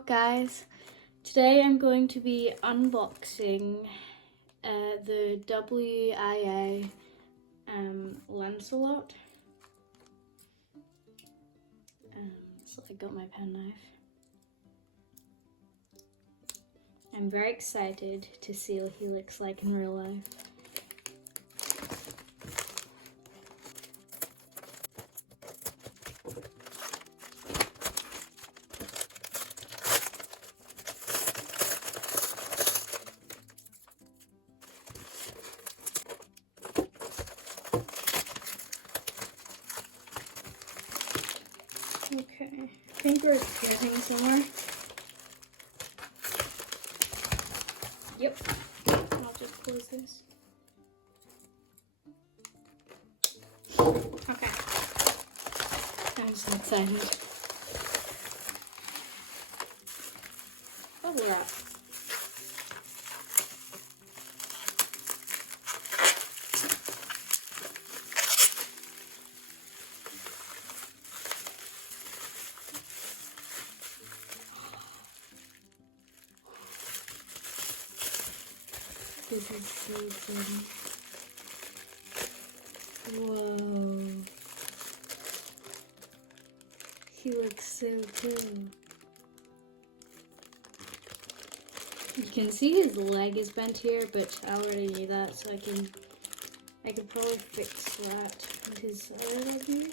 Hello guys, today I'm going to be unboxing the WIA Lancelot. So I got my pen knife. I'm very excited to see what he looks like in real life. Okay, I think we're getting somewhere. Yep, I'll just close this. Okay, I'm so excited. Bubble wrap. This is so exciting. Whoa. He looks so cool. You can see his leg is bent here, but I already knew that, so I could probably fix that with his other leg maybe.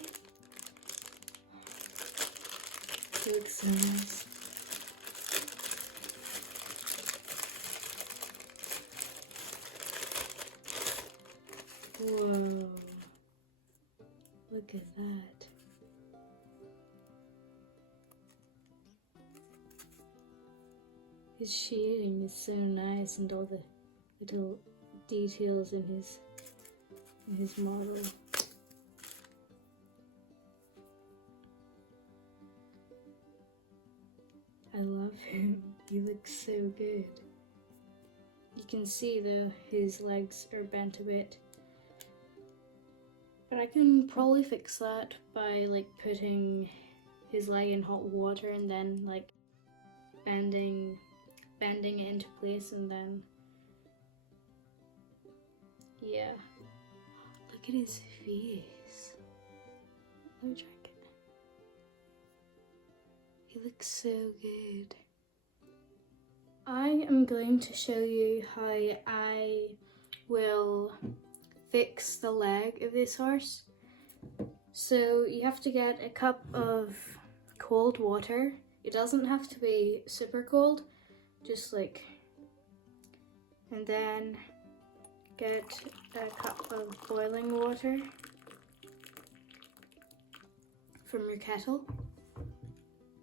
He looks so nice. Whoa. Look at that. His shading is so nice, and all the little details in his model. I love him. He looks so good. You can see though his legs are bent a bit. But I can probably fix that by like putting his leg in hot water and then like bending it into place, and then yeah. Look at his face. Let me try it. He looks so good. I am going to show you how I will fix the leg of this horse. So you have to get a cup of cold water. It doesn't have to be super cold, just like, and then get a cup of boiling water from your kettle.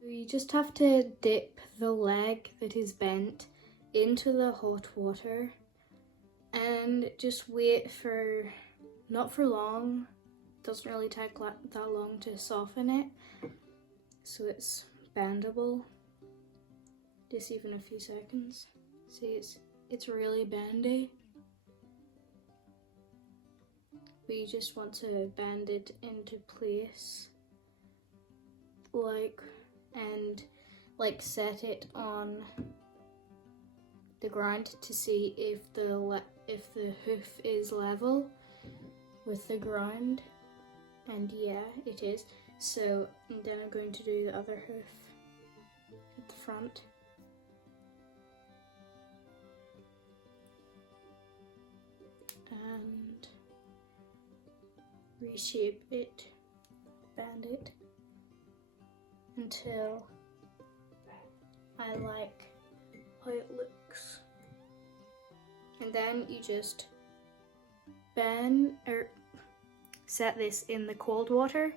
You just have to dip the leg that is bent into the hot water and just wait for, not for long, doesn't really take that long to soften it, so it's bendable, just even a few seconds. See, it's really bendy, but you just want to bend it into place, and set it on the ground to see if the hoof is level with the ground, and yeah, it is. So and then I'm going to do the other hoof at the front. And reshape it, bend it until I like how it looks. And then you just set this in the cold water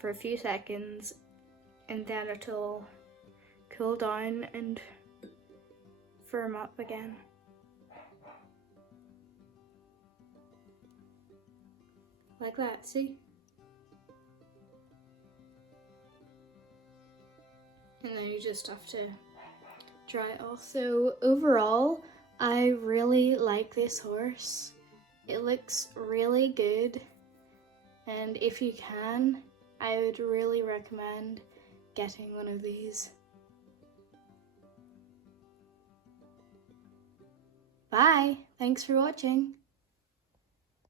for a few seconds, and then it'll cool down and firm up again. Like that, see? And then you just have to dry it off. So overall, I really like this horse. It looks really good, and if you can, I would really recommend getting one of these. Bye! Thanks for watching!